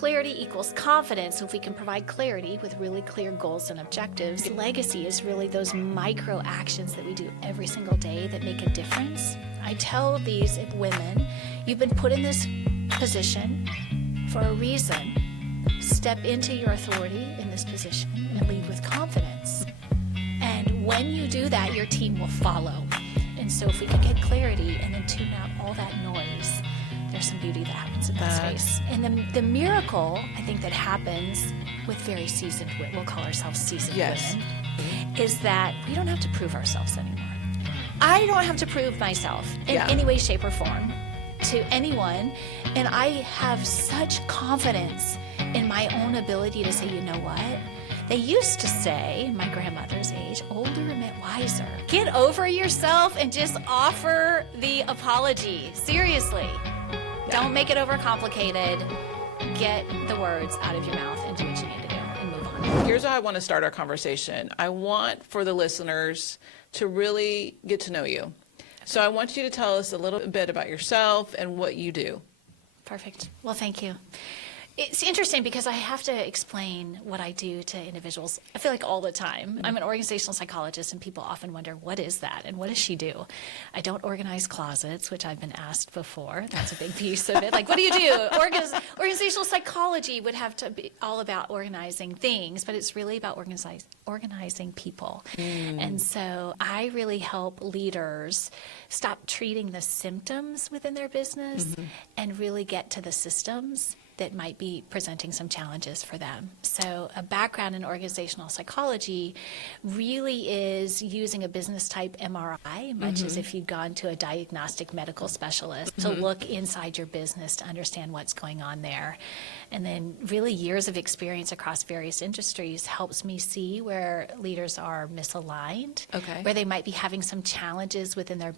clarity equals confidence. So if we can provide clarity with really clear goals and objectives, legacy is really those micro actions that we do every single day that make a difference. I tell these women, you've been put in this position for a reason. Step into your authority in this position and lead with confidence. And when you do that, your team will follow. And so if we can get clarity and then tune out all that noise, there's some beauty that happens in that space. And the miracle, I think, that happens with very seasoned women, we'll call ourselves seasoned women, is that we don't have to prove ourselves anymore. I don't have to prove myself in any way, shape, or form to anyone. And I have such confidence in my own ability to say, you know what? They used to say, my grandmother's age, older meant wiser. Get over yourself and just offer the apology. Seriously. Don't make it overcomplicated. Get the words out of your mouth and do what you need to do and move on. Here's how I want to start our conversation. I want for the listeners to really get to know you. So I want you to tell us a little bit about yourself and what you do. Perfect. Well, thank you. It's interesting because I have to explain what I do to individuals, I feel like all the time. I'm an organizational psychologist, and people often wonder, what is that and what does she do? I don't organize closets, which I've been asked before. That's a big piece of it. Like, what do you do? Organizational psychology would have to be all about organizing things, but it's really about organizing people. And so I really help leaders stop treating the symptoms within their business and really get to the systems that might be presenting some challenges for them. So a background in organizational psychology really is using a business type MRI, much as if you'd gone to a diagnostic medical specialist to look inside your business to understand what's going on there. And then really years of experience across various industries helps me see where leaders are misaligned, where they might be having some challenges within their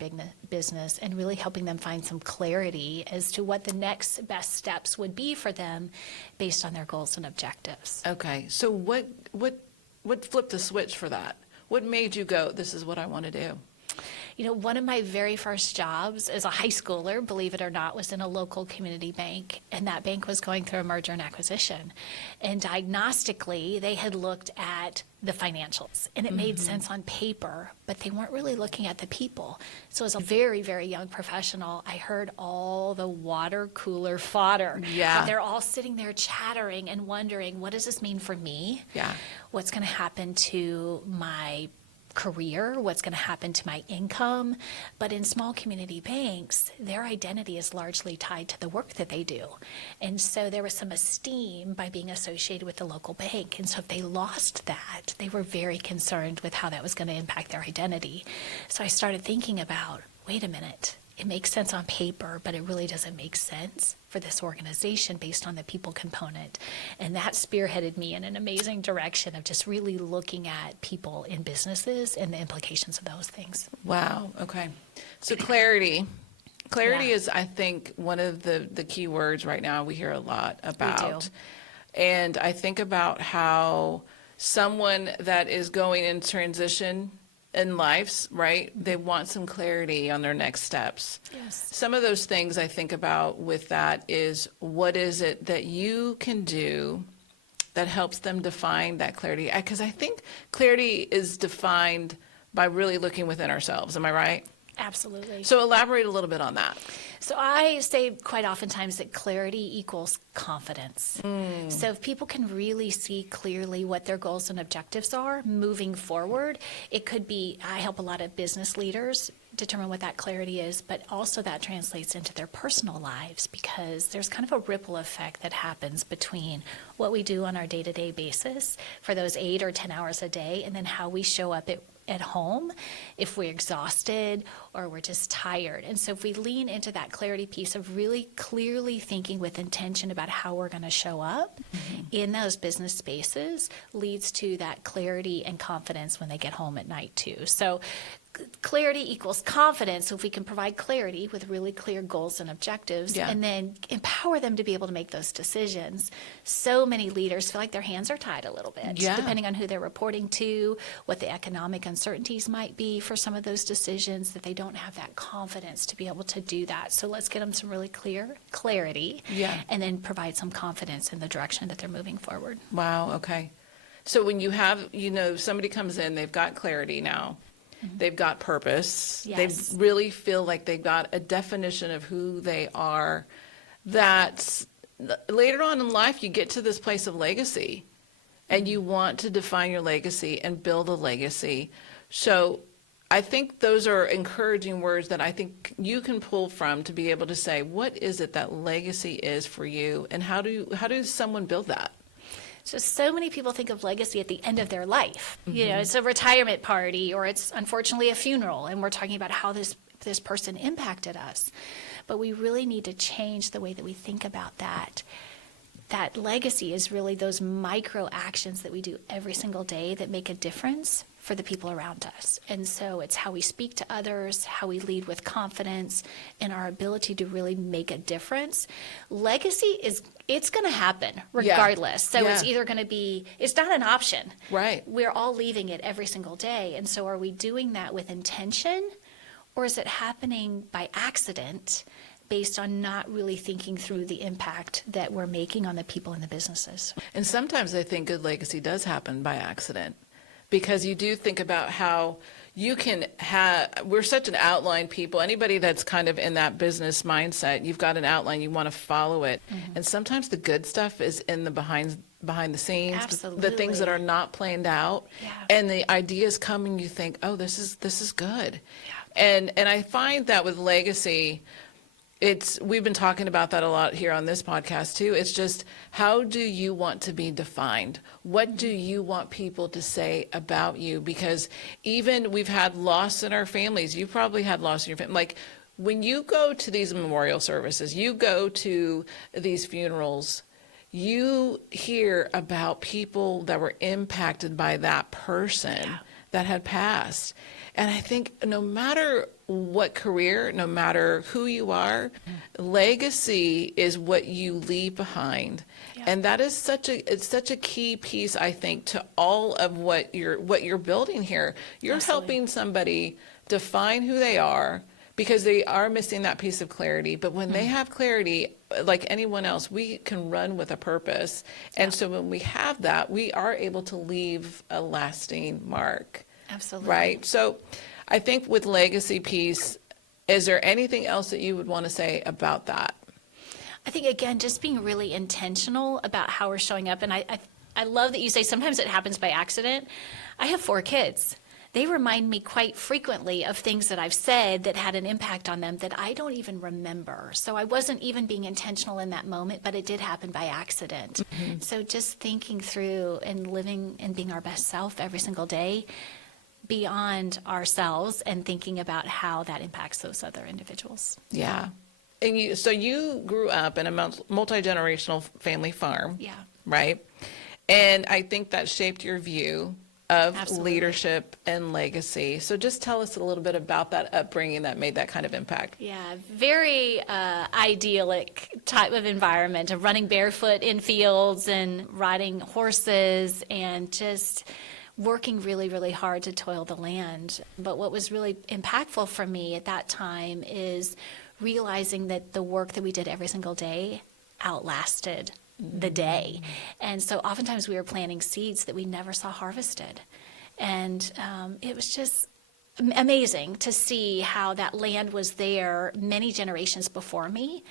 business, and really helping them find some clarity as to what the next best steps would be for them based on their goals and objectives. Okay, so what flipped the switch for that? What made you go, this is what I want to do? You know, one of my very first jobs as a high schooler, believe it or not, was in a local community bank, and that bank was going through a merger and acquisition. And diagnostically, they had looked at the financials, and it made sense on paper, but they weren't really looking at the people. So as a very, very young professional, I heard all the water cooler fodder. And they're all sitting there chattering and wondering, what does this mean for me? What's going to happen to my career, what's going to happen to my income? But in small community banks, their identity is largely tied to the work that they do. And so there was some esteem by being associated with the local bank. And so if they lost that, they were very concerned with how that was going to impact their identity. So I started thinking about, wait a minute, it makes sense on paper, but it really doesn't make sense for this organization based on the people component. And that spearheaded me in an amazing direction of just really looking at people in businesses and the implications of those things. Wow. Okay. So clarity. Clarity is, I think, one of the key words right now we hear a lot about. And I think about how someone that is going in transition in life, right? They want some clarity on their next steps. Some of those things I think about with that is, what is it that you can do that helps them define that clarity? Because I think clarity is defined by really looking within ourselves. Am I right? Absolutely. So elaborate a little bit on that. So I say quite oftentimes that clarity equals confidence. So if people can really see clearly what their goals and objectives are moving forward, it could be, I help a lot of business leaders determine what that clarity is, but also that translates into their personal lives, because there's kind of a ripple effect that happens between what we do on our day-to-day basis for those 8 or 10 hours a day, and then how we show up at home if we're exhausted or we're just tired. And so if we lean into that clarity piece of really clearly thinking with intention about how we're going to show up in those business spaces, leads to that clarity and confidence when they get home at night too. So clarity equals confidence. So if we can provide clarity with really clear goals and objectives, Yeah. and then empower them to be able to make those decisions, so many leaders feel like their hands are tied a little bit, Yeah. depending on who they're reporting to, what the economic uncertainties might be for some of those decisions, that they don't have that confidence to be able to do that. So let's get them some really clear clarity, Yeah. and then provide some confidence in the direction that they're moving forward. Wow, okay. So when you have, somebody comes in, they've got clarity now, they've got purpose, Yes. they really feel like they've got a definition of who they are, that later on in life you get to this place of legacy, and you want to define your legacy and build a legacy. So I think those are encouraging words that I think you can pull from to be able to say, what is it that legacy is for you, and how does someone build that? So many people think of legacy at the end of their life. It's a retirement party, or it's unfortunately a funeral, and we're talking about how this person impacted us. But we really need to change the way that we think about that. That legacy is really those micro actions that we do every single day that make a difference for the people around us. And so it's how we speak to others, how we lead with confidence, and our ability to really make a difference. Legacy it's going to happen regardless. So it's either going to be, it's not an option. Right. We're all leaving it every single day. And so are we doing that with intention, or is it happening by accident, based on not really thinking through the impact that we're making on the people and the businesses? And sometimes I think good legacy does happen by accident, because you do think about how you can we're such an outline people. Anybody that's kind of in that business mindset, you've got an outline, you want to follow it. And sometimes the good stuff is in the behind the scenes, the things that Absolutely. are not planned out. Yeah. And the ideas come and you think, oh, this is good. And I find that with legacy, we've been talking about that a lot here on this podcast too. It's just, how do you want to be defined? What do you want people to say about you? Because even we've had loss in our families. You probably had loss in your family. Like when you go to these memorial services, you go to these funerals, you hear about people that were impacted by that person that had passed. And I think no matter what career, no matter who you are, legacy is what you leave behind. Yeah. And that is such a key piece, I think, to all of what you're building here. You're Absolutely. helping somebody define who they are, because they are missing that piece of clarity. But when they have clarity, like anyone else, we can run with a purpose. And so when we have that, we are able to leave a lasting mark. Absolutely. Right? So I think with legacy piece, is there anything else that you would want to say about that? I think, again, just being really intentional about how we're showing up. And I love that you say sometimes it happens by accident. I have 4 kids. They remind me quite frequently of things that I've said that had an impact on them that I don't even remember. So I wasn't even being intentional in that moment, but it did happen by accident. So just thinking through and living and being our best self every single day, beyond ourselves, and thinking about how that impacts those other individuals. Yeah. And you grew up in a multi-generational family farm. Yeah. Right? And I think that shaped your view of Absolutely. leadership and legacy. So just tell us a little bit about that upbringing that made that kind of impact. Yeah, very idyllic type of environment of running barefoot in fields and riding horses and just working really, really hard to toil the land. But what was really impactful for me at that time is realizing that the work that we did every single day outlasted the day. And so oftentimes we were planting seeds that we never saw harvested. And it was just amazing to see how that land was there many generations before me,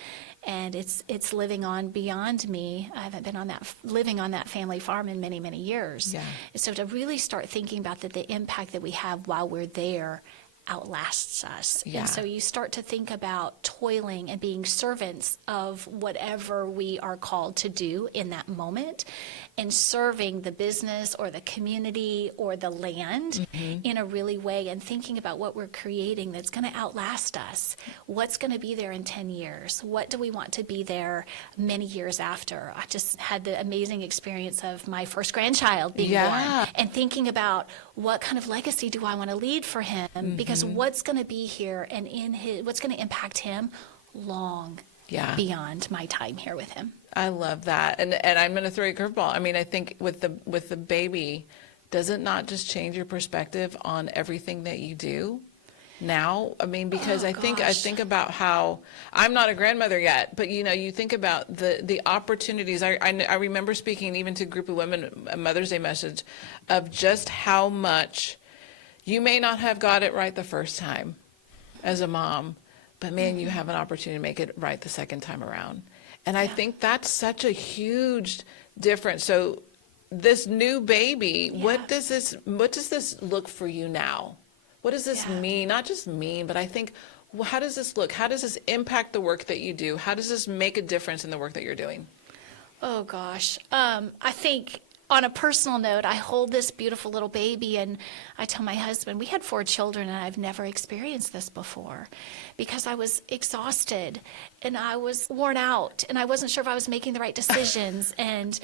and it's living on beyond me. I haven't been living on that family farm in many, many years. Yeah. So to really start thinking about that the impact that we have while we're there outlasts us. Yeah. And so you start to think about toiling and being servants of whatever we are called to do in that moment, and serving the business or the community or the land in a really way, and thinking about what we're creating that's going to outlast us. What's going to be there in 10 years? What do we want to be there many years after? I just had the amazing experience of my first grandchild being born, and thinking about what kind of legacy do I want to lead for him? Because because what's going to be here and what's going to impact him long beyond my time here with him. I love that. And I'm going to throw you a curveball. I mean, I think with the baby, does it not just change your perspective on everything that you do now? I mean, because I think about how I'm not a grandmother yet, but you think about the opportunities. I remember speaking even to a group of women, a Mother's Day message, of just how much you may not have got it right the first time as a mom, but man, you have an opportunity to make it right the second time around. And I think that's such a huge difference. So this new baby, what does this look for you now? What does this mean? Not just mean, but I think, well, how does this look? How does this impact the work that you do? How does this make a difference in the work that you're doing? Oh gosh. I think on a personal note, I hold this beautiful little baby and I tell my husband, we had 4 children and I've never experienced this before because I was exhausted and I was worn out and I wasn't sure if I was making the right decisions and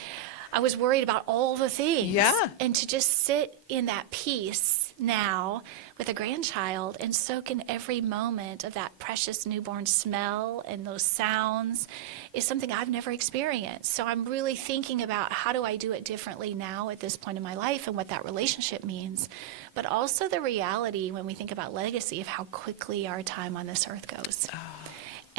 I was worried about all the things. Yeah. And to just sit in that peace now with a grandchild and soak in every moment of that precious newborn smell and those sounds is something I've never experienced. So I'm really thinking about how do I do it differently now at this point in my life and what that relationship means. But also the reality when we think about legacy of how quickly our time on this earth goes. Oh.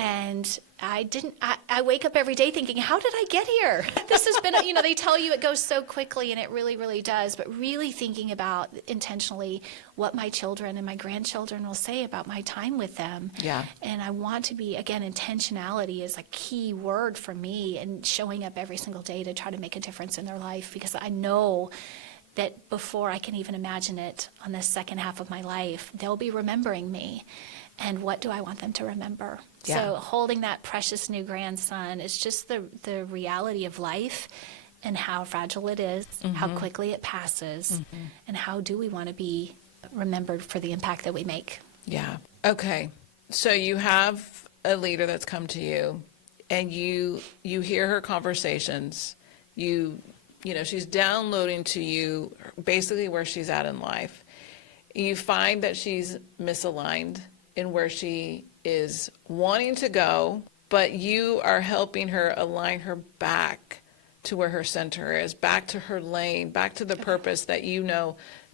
And I wake up every day thinking, how did I get here? This has been, they tell you it goes so quickly and it really, really does, but really thinking about intentionally what my children and my grandchildren will say about my time with them. Yeah. And I want to be, again, intentionality is a key word for me and showing up every single day to try to make a difference in their life because I know that before I can even imagine it on the second half of my life, they'll be remembering me. And what do I want them to remember? Yeah. So holding that precious new grandson is just the reality of life and how fragile it is, how quickly it passes, and how do we want to be remembered for the impact that we make. Yeah. Okay. So you have a leader that's come to you and you hear her conversations. She's downloading to you basically where she's at in life. You find that she's misaligned in where she is wanting to go, but you are helping her align her back to where her center is, back to her lane, back to the purpose that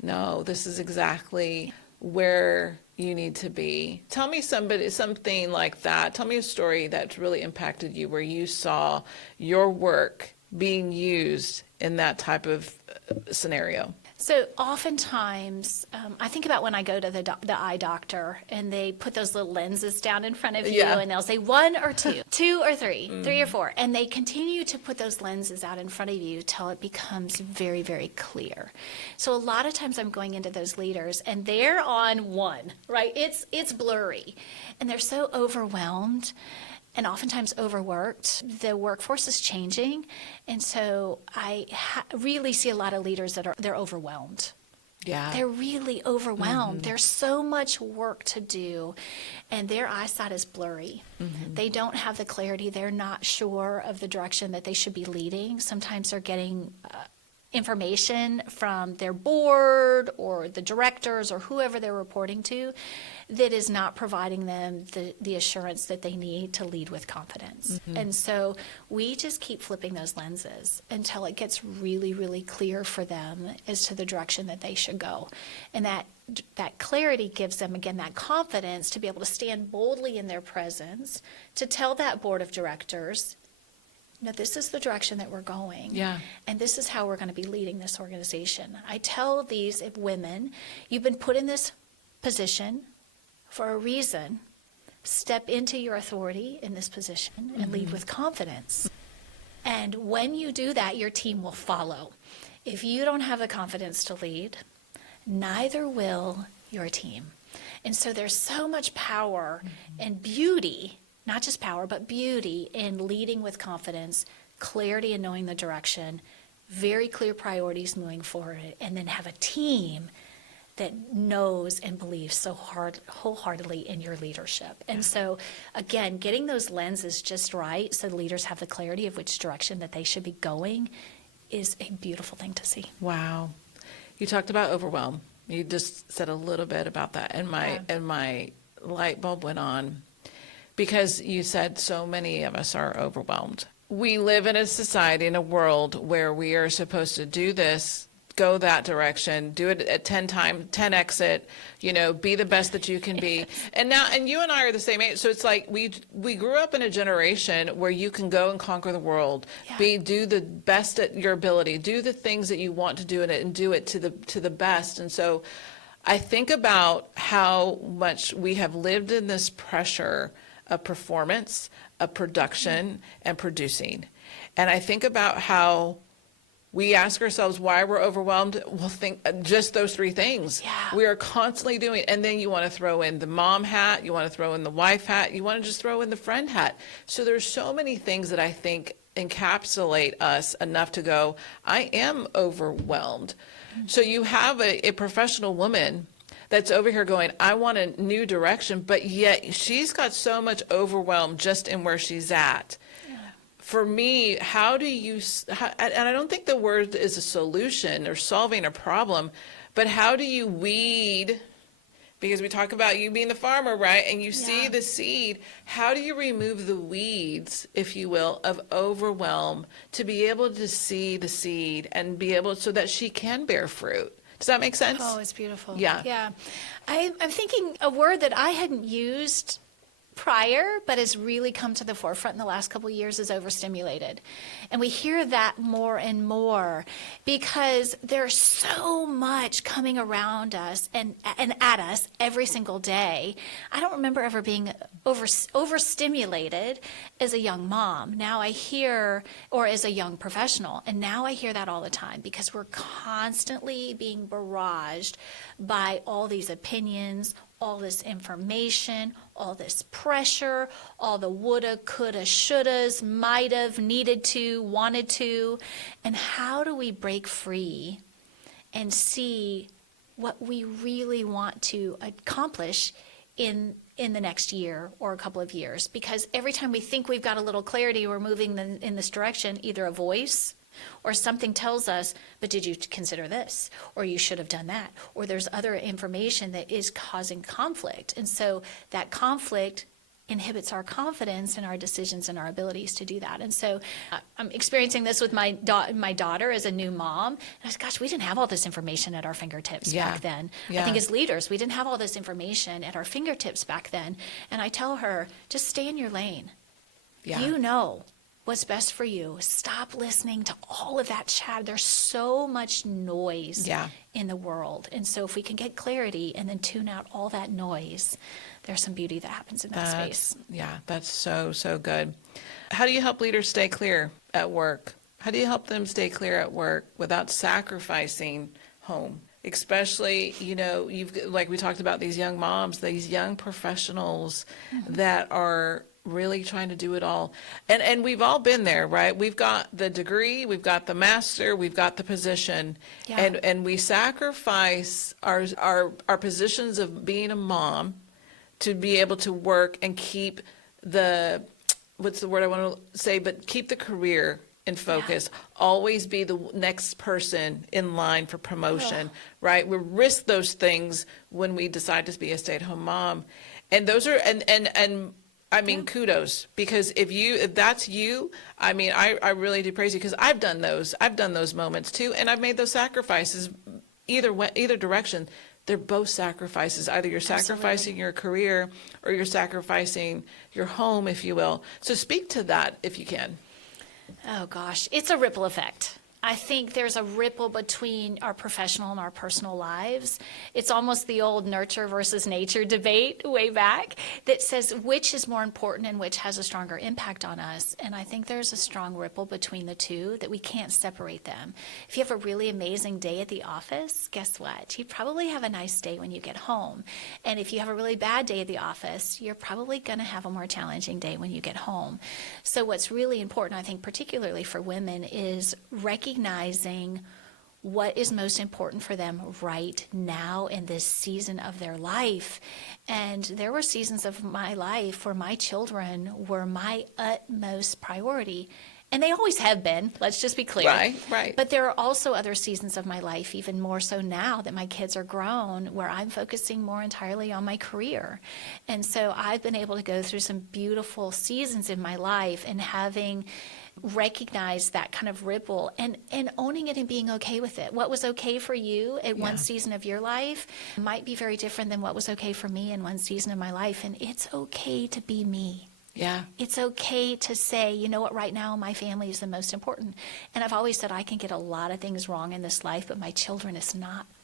no, this is exactly where you need to be. Tell me something like that. Tell me a story that really impacted you where you saw your work being used in that type of scenario. So oftentimes, I think about when I go to the eye doctor and they put those little lenses down in front of you and they'll say 1 or 2, 2 or 3, 3 or 4. And they continue to put those lenses out in front of you till it becomes very, very clear. So a lot of times I'm going into those leaders and they're on 1, right? It's blurry. And they're so overwhelmed and oftentimes overworked. The workforce is changing, and so I really see a lot of leaders that they're overwhelmed. Yeah, they're really overwhelmed. There's so much work to do, and their eyesight is blurry. They don't have the clarity. They're not sure of the direction that they should be leading. Sometimes they're getting information from their board or the directors or whoever they're reporting to that is not providing them the assurance that they need to lead with confidence. And so we just keep flipping those lenses until it gets really, really clear for them as to the direction that they should go. And that clarity gives them, again, that confidence to be able to stand boldly in their presence, to tell that board of directors, no, this is the direction that we're going. Yeah. And this is how we're going to be leading this organization. I tell these women, you've been put in this position for a reason. Step into your authority in this position and lead with confidence. And when you do that, your team will follow. If you don't have the confidence to lead, neither will your team. And so there's so much power and beauty, not just power, but beauty in leading with confidence, clarity in knowing the direction, very clear priorities moving forward, and then have a team that knows and believes so wholeheartedly in your leadership. And so, again, getting those lenses just right so the leaders have the clarity of which direction that they should be going is a beautiful thing to see. Wow. You talked about overwhelm. You just said a little bit about that, and my light bulb went on, because you said so many of us are overwhelmed. We live in a society, in a world where we are supposed to do this, go that direction, do it at 10 times, 10x it, be the best that you can be. And you and I are the same age. So it's like we grew up in a generation where you can go and conquer the world, do the best at your ability, do the things that you want to do in it, and do it to the best. And so I think about how much we have lived in this pressure of performance, of production, and producing. And I think about how we ask ourselves why we're overwhelmed. We'll think just those three things. Yeah. We are constantly doing, and then you want to throw in the mom hat, you want to throw in the wife hat, you want to just throw in the friend hat. So there's so many things that I think encapsulate us enough to go, I am overwhelmed. Mm-hmm. So you have a professional woman that's over here going, I want a new direction, but yet she's got so much overwhelm just in where she's at. For me, how do you, and I don't think the word is a solution or solving a problem, but how do you weed, because we talk about you being the farmer, right? And you see the seed. How do you remove the weeds, if you will, of overwhelm to be able to see the seed and be able so that she can bear fruit? Does that make sense? Oh, it's beautiful. Yeah. Yeah. I'm thinking a word that I hadn't used prior, but has really come to the forefront in the last couple of years, is overstimulated. And we hear that more and more because there's so much coming around us and at us every single day. I don't remember ever being overstimulated as a young mom. Now I hear, or as a young professional, and now I hear that all the time because we're constantly being barraged by all these opinions, all this information, all this pressure, all the woulda, coulda, shouldas, might have, needed to, wanted to. And how do we break free and see what we really want to accomplish in the next year or a couple of years? Because every time we think we've got a little clarity, we're moving in this direction, either a voice or something tells us, but did you consider this? Or you should have done that. Or there's other information that is causing conflict. And so that conflict inhibits our confidence in our decisions and our abilities to do that. And so I'm experiencing this with my daughter as a new mom. And I was, gosh, we didn't have all this information at our fingertips back then. I think as leaders, we didn't have all this information at our fingertips back then. And I tell her, just stay in your lane. You know what's best for you. Stop listening to all of that chat. There's so much noise in the world. And so if we can get clarity and then tune out all that noise, there's some beauty that happens in that space. Yeah, that's so good. How do you help leaders stay clear at work? How do you help them stay clear at work without sacrificing home? Especially, you've, like we talked about, these young moms, these young professionals that are really trying to do it all. And we've all been there, right? We've got the degree, we've got the master, we've got the position, and we sacrifice our positions of being a mom to be able to work and keep what's the word I want to say, but keep the career in focus, always be the next person in line for promotion, right? We risk those things when we decide to be a stay-at-home mom. And those are, and I mean, kudos, because if that's you, I mean, I really do praise you, because I've done those moments too, and I've made those sacrifices either direction. They're both sacrifices. Either you're sacrificing your career or you're sacrificing your home, if you will. So speak to that if you can. Oh gosh, it's a ripple effect. I think there's a ripple between our professional and our personal lives. It's almost the old nurture versus nature debate way back that says which is more important and which has a stronger impact on us. And I think there's a strong ripple between the two that we can't separate them. If you have a really amazing day at the office, guess what? You probably have a nice day when you get home. And if you have a really bad day at the office, you're probably going to have a more challenging day when you get home. So what's really important, I think, particularly for women, is recognizing what is most important for them right now in this season of their life. And there were seasons of my life where my children were my utmost priority. And they always have been, let's just be clear. Right. But there are also other seasons of my life, even more so now that my kids are grown, where I'm focusing more entirely on my career. And so I've been able to go through some beautiful seasons in my life, and having recognized that kind of ripple and owning it and being okay with it. What was okay for you at one season of your life might be very different than what was okay for me in one season of my life. And it's okay to be me. Yeah. It's okay to say, you know what, right now my family is the most important. And I've always said I can get a lot of things wrong in this life, but my children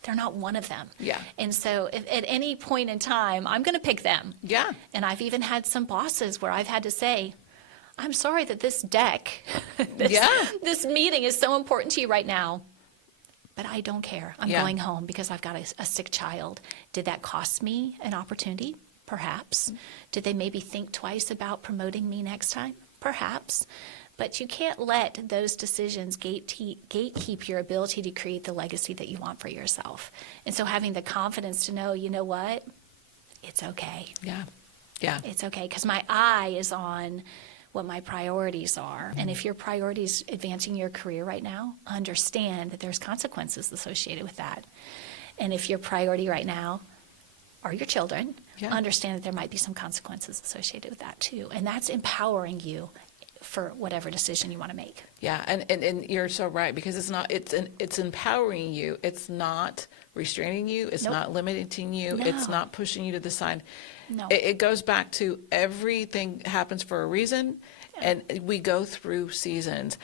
they're not one of them. Yeah. And so if at any point in time, I'm going to pick them. Yeah. And I've even had some bosses where I've had to say, I'm sorry that this deck, this meeting is so important to you right now, but I don't care. I'm going home because I've got a sick child. Did that cost me an opportunity? Perhaps. Did they maybe think twice about promoting me next time? Perhaps. But you can't let those decisions gatekeep your ability to create the legacy that you want for yourself. And so having the confidence to know, you know what? It's okay. Yeah. Yeah. It's okay, because my eye is on what my priorities are. And if your priority is advancing your career right now, understand that there's consequences associated with that. And if your priority right now are your children, understand that there might be some consequences associated with that too. And that's empowering you for whatever decision you want to make. Yeah, and you're so right, because it's empowering you. It's not restraining you. It's not limiting you. No. It's not pushing you to the side. No. It goes back to everything happens for a reason, and we go through seasons.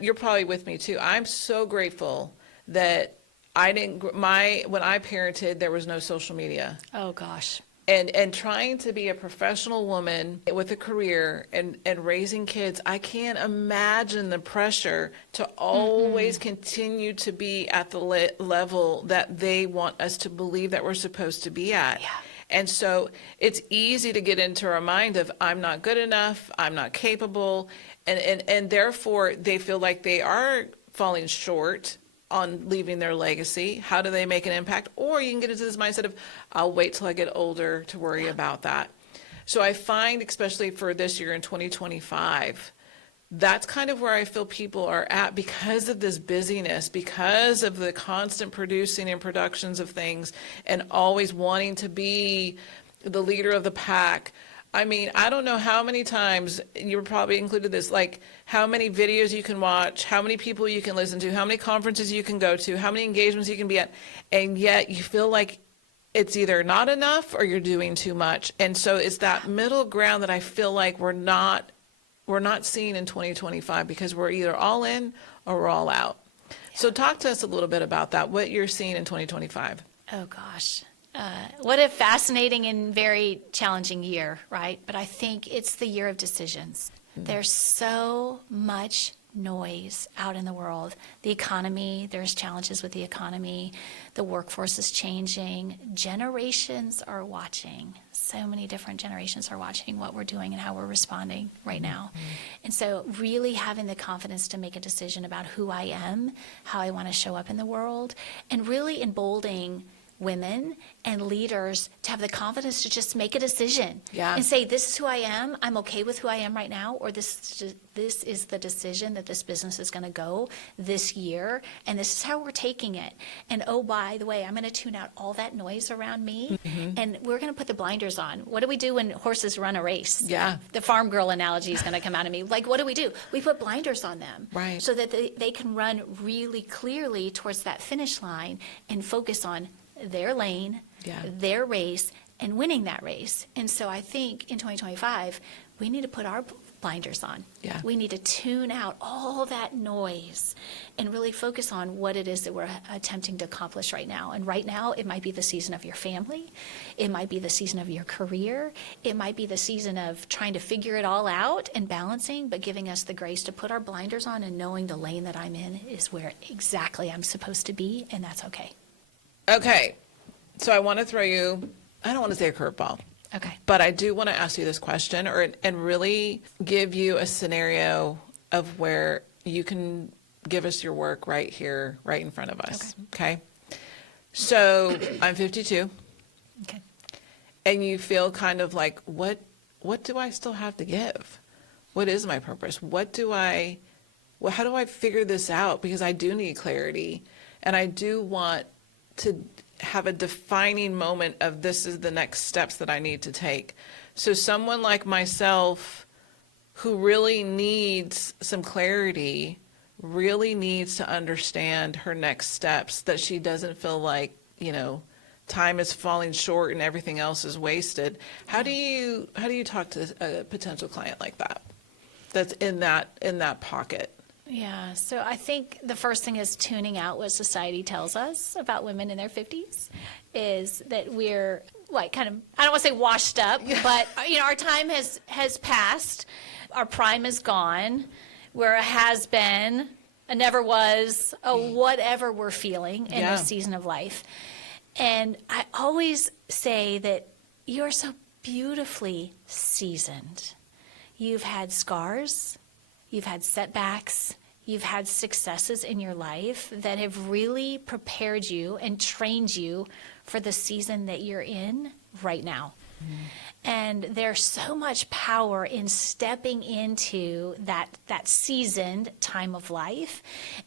You're probably with me too. I'm so grateful that when I parented, there was no social media. Oh gosh. And trying to be a professional woman with a career and raising kids, I can't imagine the pressure to always continue to be at the level that they want us to believe that we're supposed to be at. Yeah. And so it's easy to get into our mind of, I'm not good enough, I'm not capable, and therefore they feel like they are falling short on leaving their legacy. How do they make an impact? Or you can get into this mindset of, I'll wait till I get older to worry about that. So I find, especially for this year in 2025, that's kind of where I feel people are at, because of this busyness, because of the constant producing and productions of things, and always wanting to be the leader of the pack. I mean, I don't know how many times, you probably included this, like how many videos you can watch, how many people you can listen to, how many conferences you can go to, how many engagements you can be at, and yet you feel like it's either not enough or you're doing too much. And so it's that middle ground that I feel like we're not seeing in 2025, because we're either all in or we're all out. Yeah. So talk to us a little bit about that, what you're seeing in 2025. Oh gosh. What a fascinating and very challenging year, right? But I think it's the year of decisions. There's so much noise out in the world. The economy, there's challenges with the economy. The workforce is changing. Generations are watching. So many different generations are watching what we're doing and how we're responding right now. And so really having the confidence to make a decision about who I am, how I want to show up in the world, and really emboldening women and leaders to have the confidence to just make a decision and say, this is who I am. I'm okay with who I am right now, or this is the decision that this business is going to go this year, and this is how we're taking it. And oh, by the way, I'm going to tune out all that noise around me, and we're going to put the blinders on. What do we do when horses run a race? Yeah. The farm girl analogy is going to come out of me. Like, what do? We put blinders on them, right, so that they can run really clearly towards that finish line and focus on their lane, their race, and winning that race. And so I think in 2025, we need to put our blinders on. Yeah. We need to tune out all that noise and really focus on what it is that we're attempting to accomplish right now. And right now, it might be the season of your family. It might be the season of your career. It might be the season of trying to figure it all out and balancing, but giving us the grace to put our blinders on and knowing the lane that I'm in is where exactly I'm supposed to be, and that's okay. Okay, so I want to throw you, I don't want to say a curveball. Okay. But I do want to ask you this question, and really give you a scenario of where you can give us your work right here, right in front of us. Okay? So I'm 52. Okay. And you feel kind of like, what do I still have to give? What is my purpose? How do I figure this out? Because I do need clarity, and I do want to have a defining moment of this is the next steps that I need to take. So someone like myself who really needs some clarity really needs to understand her next steps, that she doesn't feel like, time is falling short and everything else is wasted. How do you talk to a potential client like that, that's in that pocket? Yeah, so I think the first thing is tuning out what society tells us about women in their 50s, is that we're like kind of, I don't want to say washed up, but our time has passed. Our prime is gone. We're a has-been, a never was, a whatever we're feeling in this season of life. And I always say that you're so beautifully seasoned. You've had scars, you've had setbacks, you've had successes in your life that have really prepared you and trained you for the season that you're in right now. Mm-hmm. And there's so much power in stepping into that seasoned time of life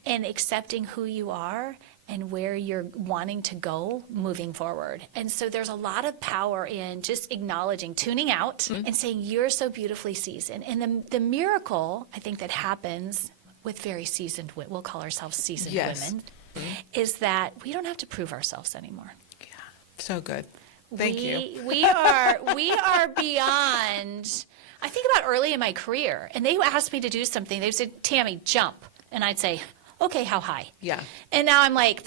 and accepting who you are and where you're wanting to go moving forward. And so there's a lot of power in just acknowledging, tuning out, and saying, you're so beautifully seasoned. And the miracle, I think, that happens with very seasoned, we'll call ourselves seasoned women, is that we don't have to prove ourselves anymore. Yeah, so good. Thank you. We are beyond. I think about early in my career, and they asked me to do something. They said, Tammy, jump. And I'd say, okay, how high? Yeah. And now I'm like,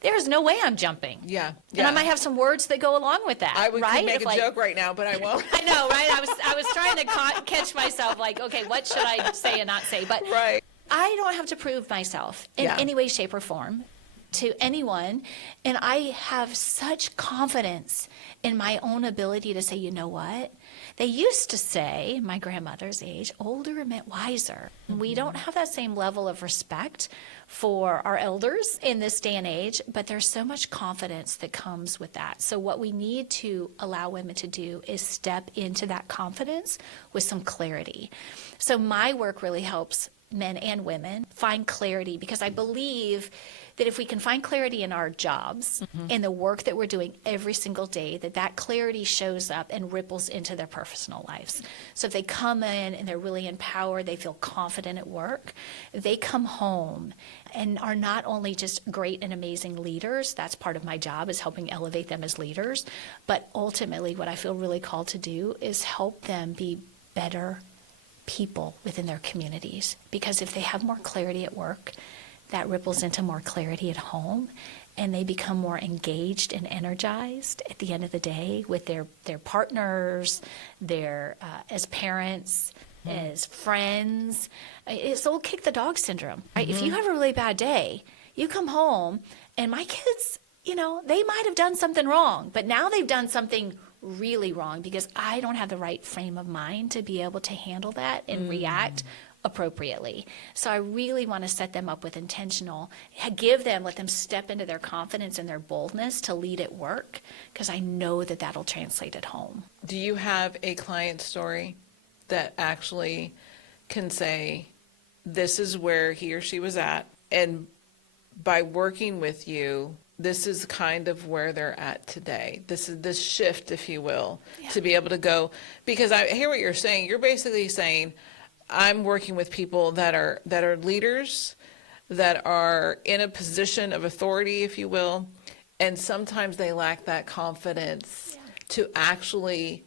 there's no way I'm jumping. Yeah. And I might have some words that go along with that. I would right? make a joke right now, but I won't. I know, right? I was trying to catch myself, like, okay, what should I say and not say? But I don't have to prove myself in any way, shape, or form to anyone. And I have such confidence in my own ability to say, you know what? They used to say, my grandmother's age, older meant wiser. Mm-hmm. We don't have that same level of respect for our elders in this day and age, but there's so much confidence that comes with that. So what we need to allow women to do is step into that confidence with some clarity. So my work really helps men and women find clarity, because I believe that if we can find clarity in our jobs, in the work that we're doing every single day, that clarity shows up and ripples into their personal lives. So if they come in and they're really empowered, they feel confident at work, they come home and are not only just great and amazing leaders, that's part of my job, is helping elevate them as leaders, but ultimately what I feel really called to do is help them be better people within their communities. Because if they have more clarity at work, that ripples into more clarity at home, and they become more engaged and energized at the end of the day with their partners, their as parents, as friends. It's old kick the dog syndrome, right? If you have a really bad day, you come home, and my kids, they might have done something wrong, but now they've done something really wrong because I don't have the right frame of mind to be able to handle that and react appropriately. So I really want to set them up with intentional, let them step into their confidence and their boldness to lead at work, because I know that that'll translate at home. Do you have a client story that actually can say, this is where he or she was at, and by working with you, this is kind of where they're at today. This is this shift, if you will, to be able to go, because I hear what you're saying. You're basically saying, I'm working with people that are leaders, that are in a position of authority, if you will, and sometimes they lack that confidence to actually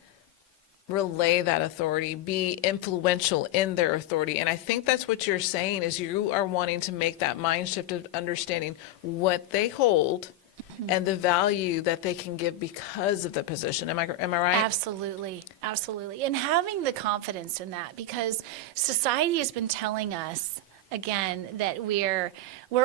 relay that authority, be influential in their authority. And I think that's what you're saying, is you are wanting to make that mind shift of understanding what they hold and the value that they can give because of the position. Am I right? Absolutely. Absolutely. And having the confidence in that, because society has been telling us, again, that we're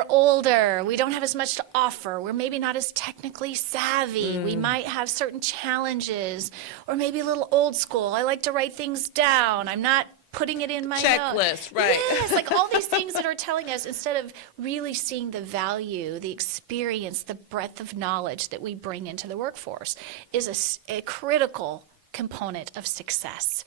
older, we don't have as much to offer, we're maybe not as technically savvy, we might have certain challenges, or maybe a little old school. I like to write things down, I'm not putting it in my checklist, right? Yes, like all these things that are telling us, instead of really seeing the value, the experience, the breadth of knowledge that we bring into the workforce is a critical component of success.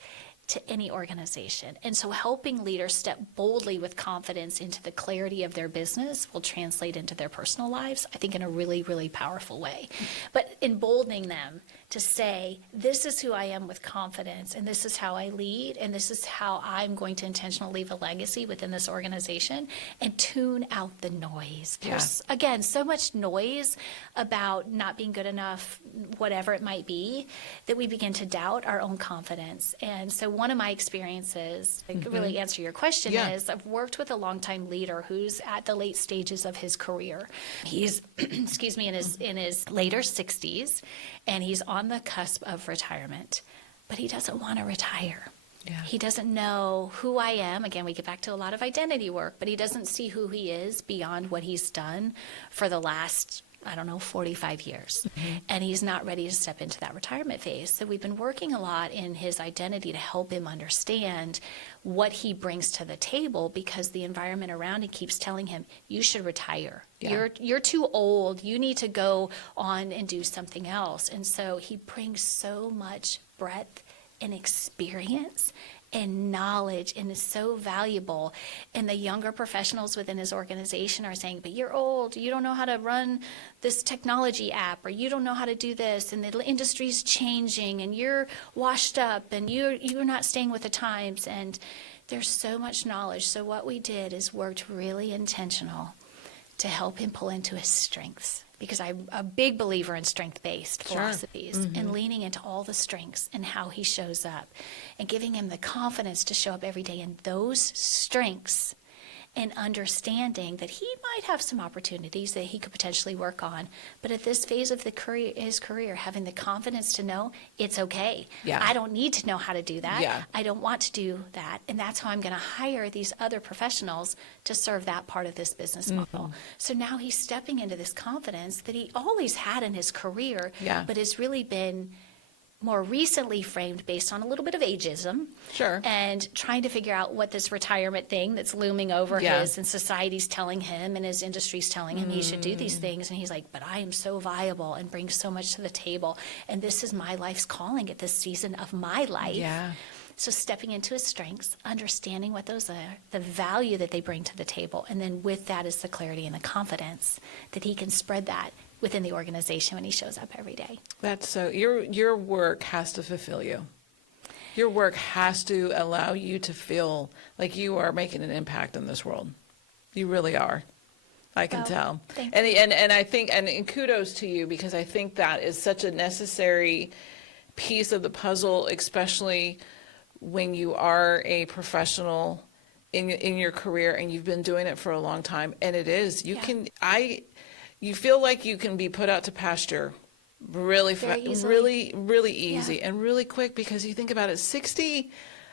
to any organization. And so helping leaders step boldly with confidence into the clarity of their business will translate into their personal lives, I think, in a really, really powerful way. But emboldening them to say, this is who I am with confidence, and this is how I lead, and this is how I'm going to intentionally leave a legacy within this organization, and tune out the noise. There's, again, so much noise about not being good enough, whatever it might be, that we begin to doubt our own confidence. And so one of my experiences, to really answer your question, is I've worked with a longtime leader who's at the late stages of his career. He's, excuse me, in his later 60s, and he's on the cusp of retirement, but he doesn't want to retire. Yeah. He doesn't know who I am. Again, we get back to a lot of identity work, but he doesn't see who he is beyond what he's done for the last, 45 years. And he's not ready to step into that retirement phase. So we've been working a lot in his identity to help him understand what he brings to the table, because the environment around him keeps telling him, you should retire. You're too old. You need to go on and do something else. And so he brings so much breadth and experience and knowledge, and is so valuable. And the younger professionals within his organization are saying, but you're old, you don't know how to run this technology app, or you don't know how to do this, and the industry's changing, and you're washed up, and you're not staying with the times. And there's so much knowledge. So what we did is worked really intentional to help him pull into his strengths, because I'm a big believer in strength-based philosophies, and leaning into all the strengths and how he shows up, and giving him the confidence to show up every day in those strengths, and understanding that he might have some opportunities that he could potentially work on. But at this phase of his career, having the confidence to know it's okay. I don't need to know how to do that. I don't want to do that. And that's how I'm going to hire these other professionals to serve that part of this business model. So now he's stepping into this confidence that he always had in his career, but has really been more recently framed based on a little bit of ageism. And trying to figure out what this retirement thing that's looming over his, and society's telling him, and his industry's telling him he should do these things. And he's like, but I am so viable and bring so much to the table. And this is my life's calling at this season of my life. So stepping into his strengths, understanding what those are, the value that they bring to the table. And then with that is the clarity and the confidence that he can spread that within the organization when he shows up every day. That's so, your work has to fulfill you. Your work has to allow you to feel like you are making an impact in this world. You really are. I can tell. And I think, and kudos to you, because I think that is such a necessary piece of the puzzle, especially when you are a professional in your career and you've been doing it for a long time. And it is, you feel like you can be put out to pasture really easy and really quick, because you think about it, 60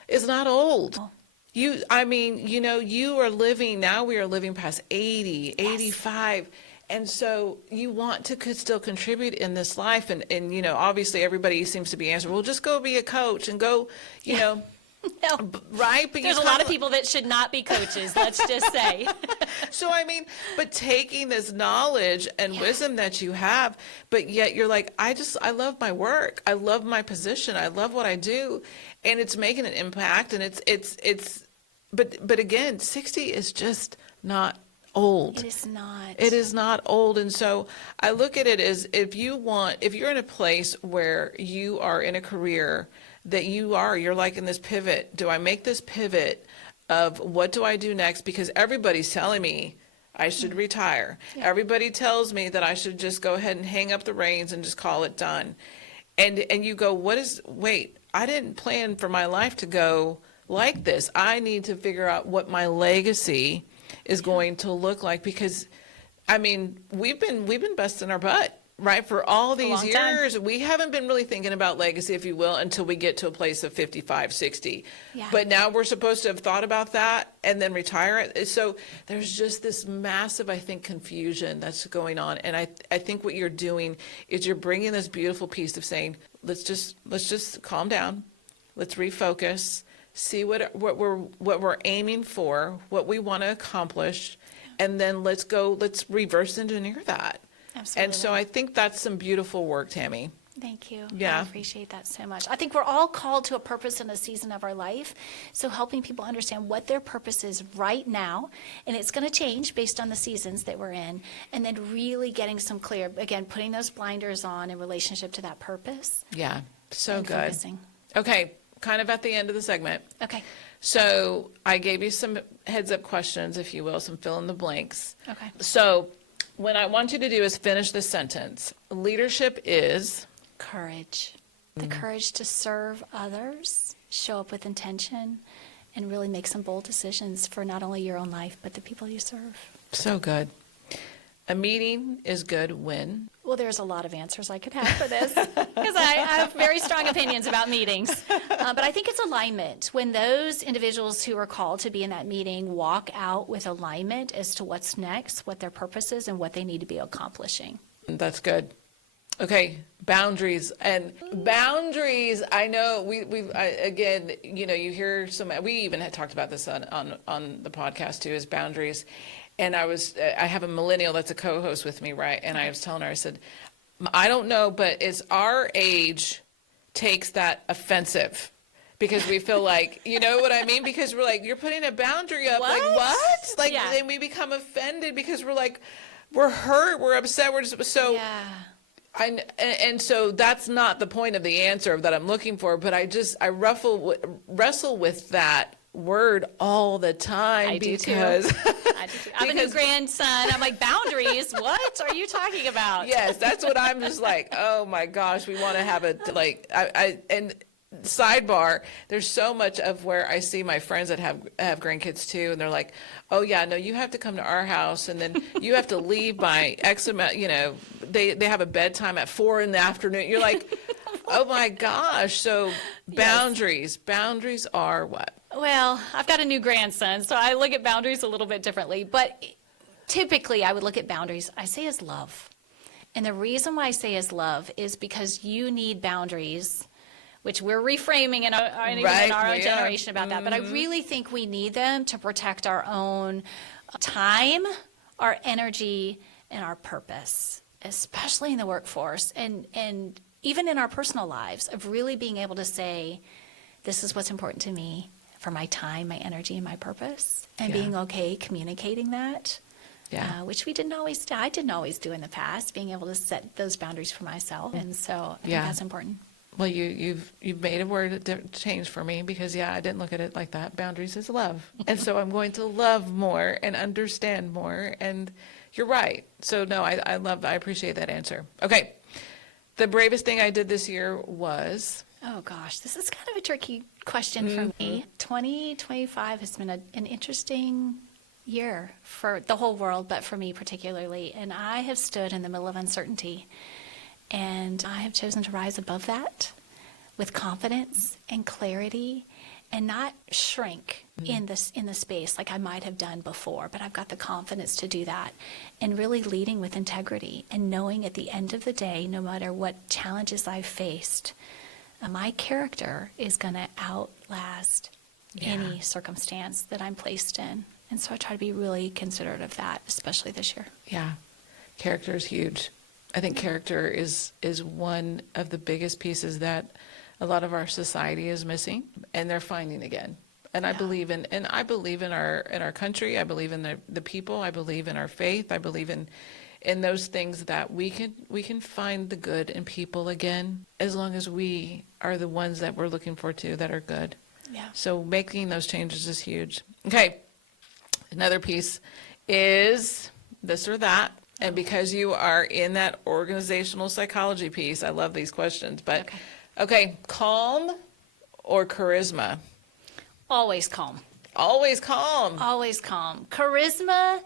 is not old. You are living, now we are living past 80, 85. And so you want to still contribute in this life. And obviously everybody seems to be answering, well, just go be a coach and go, know, No. Right? But there's a lot of people that should not be coaches, let's just say. So, but taking this knowledge and wisdom that you have, but yet you're like, I love my work. I love my position. I love what I do. And it's making an impact. And but again, 60 is just not old. It is not. It is not old. And so I look at it as, if you're in a place where you are in a career that you're like in this pivot. Do I make this pivot of what do I do next? Because everybody's telling me I should retire. Everybody tells me that I should just go ahead and hang up the reins and just call it done. And you go, wait, I didn't plan for my life to go like this. I need to figure out what my legacy is going to look like, because we've been busting our butt, right, for all these years. We haven't been really thinking about legacy, if you will, until we get to a place of 55, 60. But now we're supposed to have thought about that and then retire it. So there's just this massive, I think, confusion that's going on. And I think what you're doing is you're bringing this beautiful piece of saying, let's just calm down. Let's refocus, see what we're aiming for, what we want to accomplish, and then let's reverse engineer that. Absolutely. And so I think that's some beautiful work, Tammy. Thank you. Yeah. I appreciate that so much. I think we're all called to a purpose in a season of our life. So helping people understand what their purpose is right now, and it's going to change based on the seasons that we're in, and then really getting some clear, again, putting those blinders on in relationship to that purpose. Yeah. So and good. Focusing. Okay. Kind of at the end of the segment. Okay. So I gave you some heads up questions, if you will, some fill in the blanks. Okay. So what I want you to do is finish this sentence. Leadership is... Courage. The courage to serve others, show up with intention, and really make some bold decisions for not only your own life, but the people you serve. So good. A meeting is good when... Well, there's a lot of answers I could have for this because I have very strong opinions about meetings. But I think it's alignment. When those individuals who are called to be in that meeting walk out with alignment as to what's next, what their purpose is, and what they need to be accomplishing. That's good. Okay, boundaries. And boundaries, I know again, you know, you hear we even had talked about this on the podcast too, is boundaries. And I have a millennial that's a co-host with me, right? And I was telling her, I said, I don't know, but it's our age takes that offensive because we feel like, you know what I mean? Because we're like, you're putting a boundary up. What? Like, what? Like, Yeah. then we become offended because we're like, we're hurt, we're upset, we're just, so. Yeah. And so that's not the point of the answer that I'm looking for, but I wrestle with that word all the time I do too. because I have a new grandson. I'm like, boundaries? What are you talking about? yes, that's what I'm just like, oh my gosh, we want to have a, like, and sidebar, there's so much of where I see my friends that have grandkids too, and they're like, oh yeah, no, you have to come to our house, and then you have to leave by X amount, you know, they have a bedtime at 4 p.m. You're like, oh my gosh. So boundaries are what? Well, I've got a new grandson, so I look at boundaries a little bit differently. But typically, I would look at boundaries, I say as love. And the reason why I say as love is because you need boundaries, which we're reframing in our own generation about that. But I really think we need them to protect our own time, our energy, and our purpose, especially in the workforce and even in our personal lives, of really being able to say, this is what's important to me for my time, my energy, and my purpose, and being okay communicating that. Yeah. Which I didn't always do in the past, being able to set those boundaries for myself. And so I think that's important. Well, you've made a word change for me because I didn't look at it like that. Boundaries is love. And so I'm going to love more and understand more. And you're right. So no, I appreciate that answer. Okay. The bravest thing I did this year was... Oh gosh, this is kind of a tricky question for me. 2025 has been an interesting year for the whole world, but for me particularly. And I have stood in the middle of uncertainty, and I have chosen to rise above that with confidence and clarity, and not shrink in the space like I might have done before. But I've got the confidence to do that, and really leading with integrity, and knowing at the end of the day, no matter what challenges I've faced, my character is going to outlast any circumstance that I'm placed in. And so I try to be really considerate of that, especially this year. Yeah. Character is huge. I think character is one of the biggest pieces that a lot of our society is missing, and they're finding again. And I believe in our country. I believe in the people. I believe in our faith. I believe in those things that we can find the good in people again, as long as we are the ones that we're looking for too, that are good. Yeah. So making those changes is huge. Okay. Another piece is this or that. And because you are in that organizational psychology piece, I love these questions, but okay. Calm or charisma? Always calm. Always calm. Always calm. Charisma,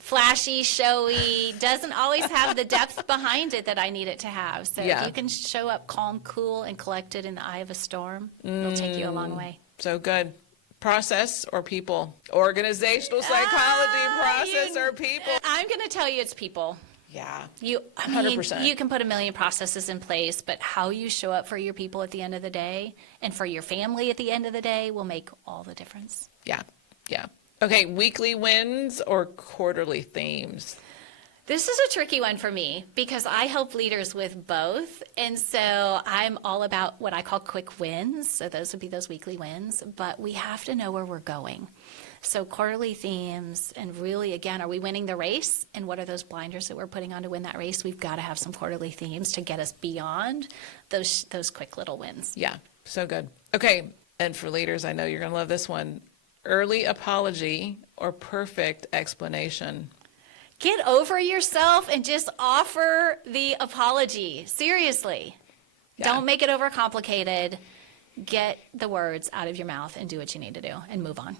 flashy, showy, doesn't always have the depth behind it that I need it to have. So if you can show up calm, cool, and collected in the eye of a storm, it'll take you a long way. So good. Process or people? Organizational psychology, process or people? I'm going to tell you it's people. Yeah. 100%. You can put a million processes in place, but how you show up for your people at the end of the day and for your family at the end of the day will make all the difference. Yeah. Yeah. Okay. Weekly wins or quarterly themes? This is a tricky one for me because I help leaders with both. And so I'm all about what I call quick wins. So those would be those weekly wins, but we have to know where we're going. So quarterly themes, and really, again, are we winning the race? And what are those blinders that we're putting on to win that race? We've got to have some quarterly themes to get us beyond those quick little wins. Yeah, so good. Okay, and for leaders, I know you're going to love this one. Early apology or perfect explanation. Get over yourself and just offer the apology. Seriously. Yeah. Don't make it overcomplicated. Get the words out of your mouth and do what you need to do and move on.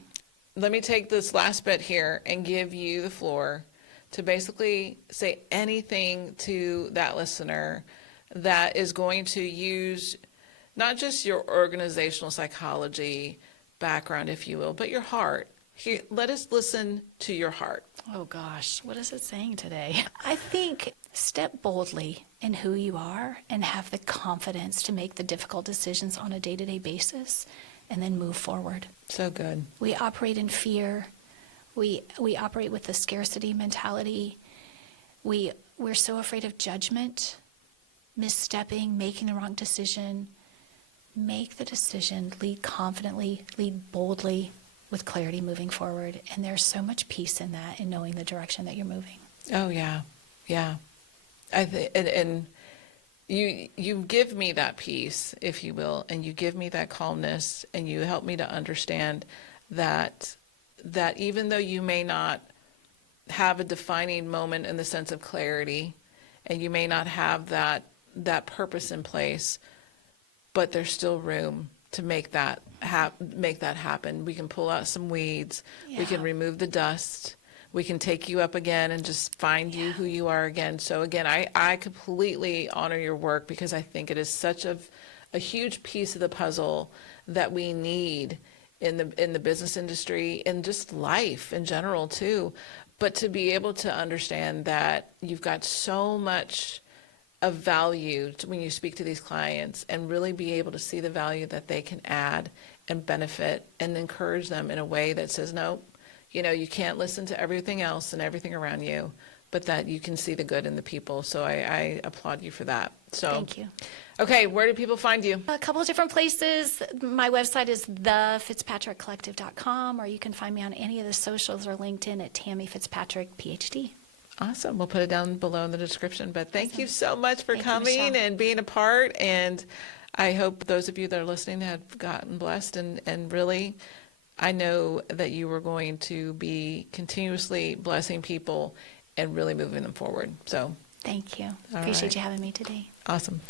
Let me take this last bit here and give you the floor to basically say anything to that listener that is going to use not just your organizational psychology background, if you will, but your heart. Here, let us listen to your heart. Oh gosh, what is it saying today? I think step boldly in who you are and have the confidence to make the difficult decisions on a day-to-day basis and then move forward. So good. We operate in fear. We operate with the scarcity mentality. We're so afraid of judgment, misstepping, making the wrong decision. Make the decision, lead confidently, lead boldly, with clarity moving forward. And there's so much peace in that, in knowing the direction that you're moving. Oh yeah, yeah. And you give me that peace, if you will, and you give me that calmness, and you help me to understand that even though you may not have a defining moment in the sense of clarity, and you may not have that purpose in place, but there's still room to make that happen. We can pull out some weeds. Yeah. We can remove the dust. We can take you up again and just find you who you are again. So again, I completely honor your work because I think it is such a huge piece of the puzzle that we need in the business industry and just life in general too. But to be able to understand that you've got so much of value when you speak to these clients and really be able to see the value that they can add and benefit and encourage them in a way that says, no, you can't listen to everything else and everything around you, but that you can see the good in the people. So I applaud you for that. So thank you. Okay, where do people find you? A couple of different places. My website is thefitzpatrickcollective.com, or you can find me on any of the socials or LinkedIn at Tammy Fitzpatrick, PhD. Awesome. We'll put it down below in the description. But thank you so much for Thank coming you, and being a part. And I hope those of you that are listening have gotten blessed. And really, I know that you are going to be continuously blessing people and really moving them forward. So thank you. All Appreciate right. you having me today. Awesome.